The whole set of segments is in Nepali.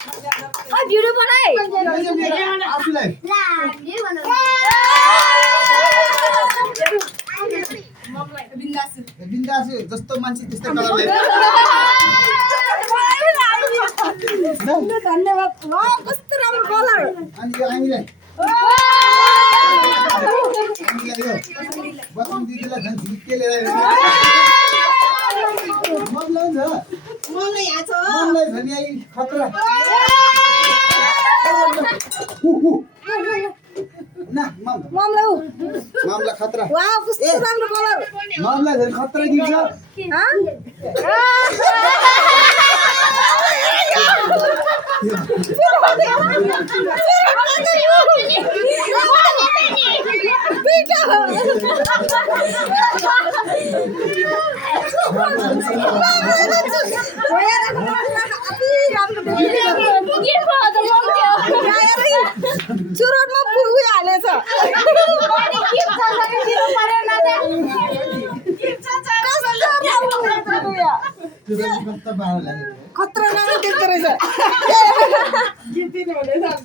भिडियो बनाए आफूलाई बिन्दास जस्तो मान्छे त्यस्तै कलरले धन्यवाद कस्तो राम्रो कलर अनि यो हामीलाई बसम दिदीलाई झन् झिक्के लिएर मलाई छ मलाई यहाँ छ मलाई झन् यही खतरा ना ममला मामला खतरा वाह कस्तो राम्रो कलर मामला झन् खतरा गिर्छ चुरोटमा फुल हालेछ खतरा राम्रो देख्दो रहेछ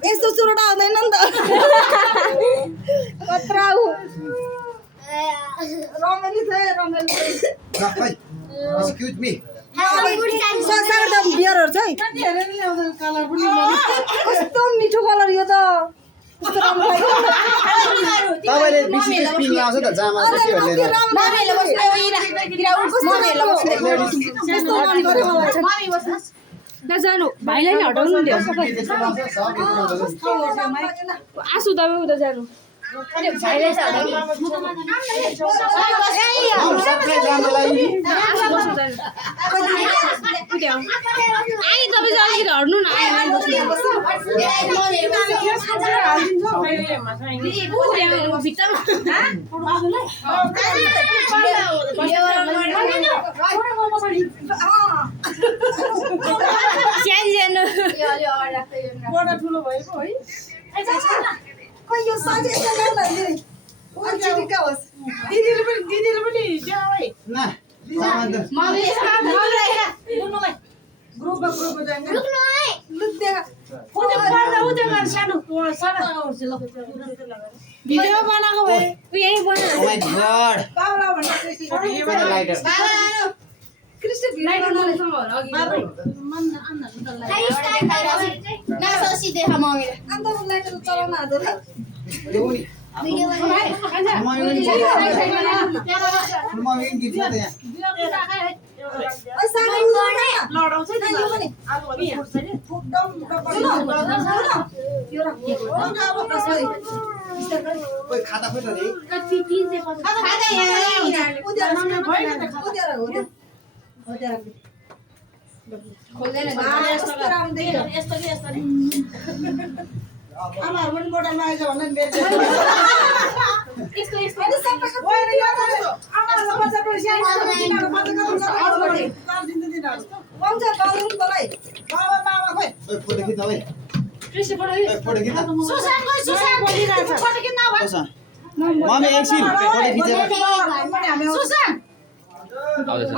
यस्तो चुरोट आउँदैन नि त खतरा रमेली छ रमेली एक्सक्युज मी बियरहरू छ है कस्तो मिठो कलर यो त कस्तो राम्रो तपाईले बिसिनेस पिन लाउँछ त जामा जानु भाइलाई नि हटाउनु नि आसु तपाईँ उता जानु हट्नु न ठुलो भएको है यो दिदीले पनि जाऊ है ना ग्रुपमा जाने भिडियो बनाएको भए यही बनाएको खाता खोइ आमाहरु पनि मोडलमा आइज भन्ने यस्तो मम्मी एकछिन फोटो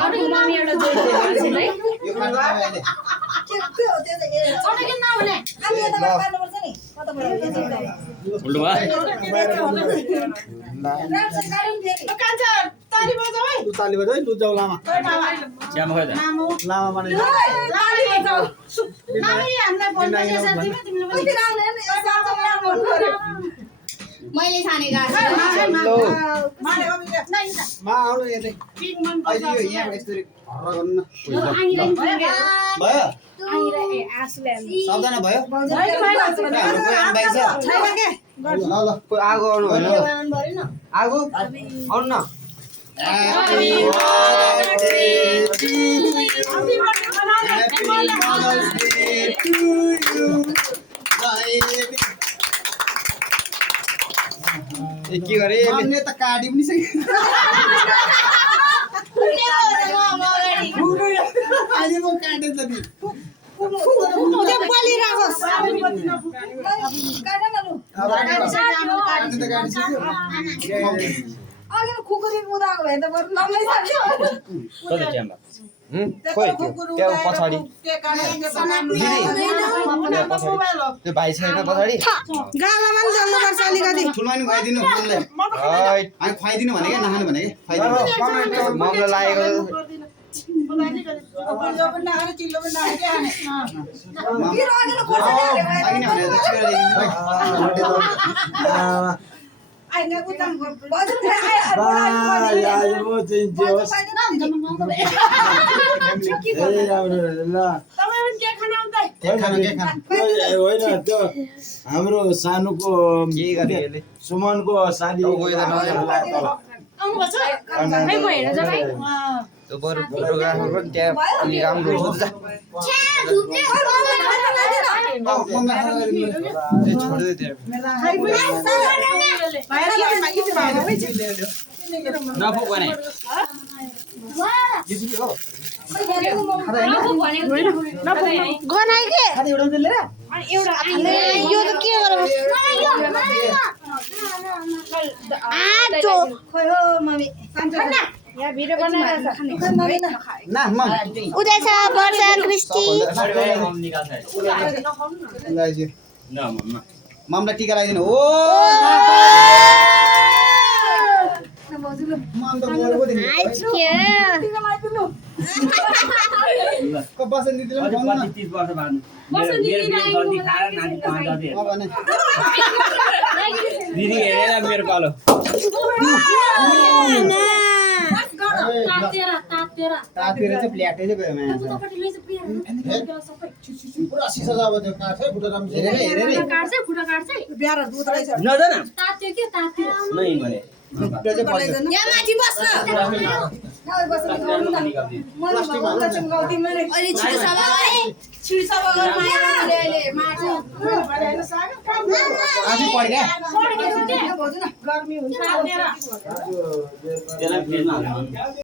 खिचेर ताली बजाऊ लु जाऊ लामा लामा माने मैले छानेका मा आउनु यतै अहिले यो यहाँ यसरी हर्र गर्नु न भयो सबजना भयो ल ल आगो आउनु भयो आगो आउनु न Happy birthday to you. Happy Mother's Day to you. के गरे मान्ने त काडी पनि सके अहिले म काटे त नि त्यो बलि राखोस् अघि खुकुरी उदाको भए त बरु लम्बै सक्यो खोइ त्यो पछाडि त्यो भाइ छैन पछाडि गालामा नि जल्नुपर्छ अलिकति ठुलमा नि खुवाइदिनु ममलाई हामी खुवाइदिनु भनेको नखानु भनेको खुवाइदिनु ममलाई लागेको आइने भनेर त चिरा होइन त्यो हाम्रो सानोको के गर्ने यसले सुमनको साली त्यो बरु फोटोग्राफर पनि त्यहाँ अलि राम्रो हुन्छ छोड्दै त्यहाँ नपुग भने गनाइ के यो त के गरौँ खोइ हो मम्मी यहाँ भिडियो बनाइरहेछ मम्मी न ना मम उदय छ वर्षा क्रिस्टी ममलाई टिका लगाइदिनु ओ मम त बोलेको देखि बसन दिदीले पनि भन्नु न 30 वर्ष बाद दिदी हेरेर मेरो पालो तातेर चाहिँ प्ल्याटै चाहिँ गयो माया पुरा सिसा छ अब त्यो काट्छ खुट्टा राम्रो हेरेर बिहार दुध रहेछ नजान नै भने खुट्टा चाहिँ पर्छ यहाँ माथि बस्न अहिले छिटो सभा है छिटो सभा गर्न अहिले माथि आज पढ्या गर्मी हुन्छ त्यसलाई फ्रिजमा हाल्नु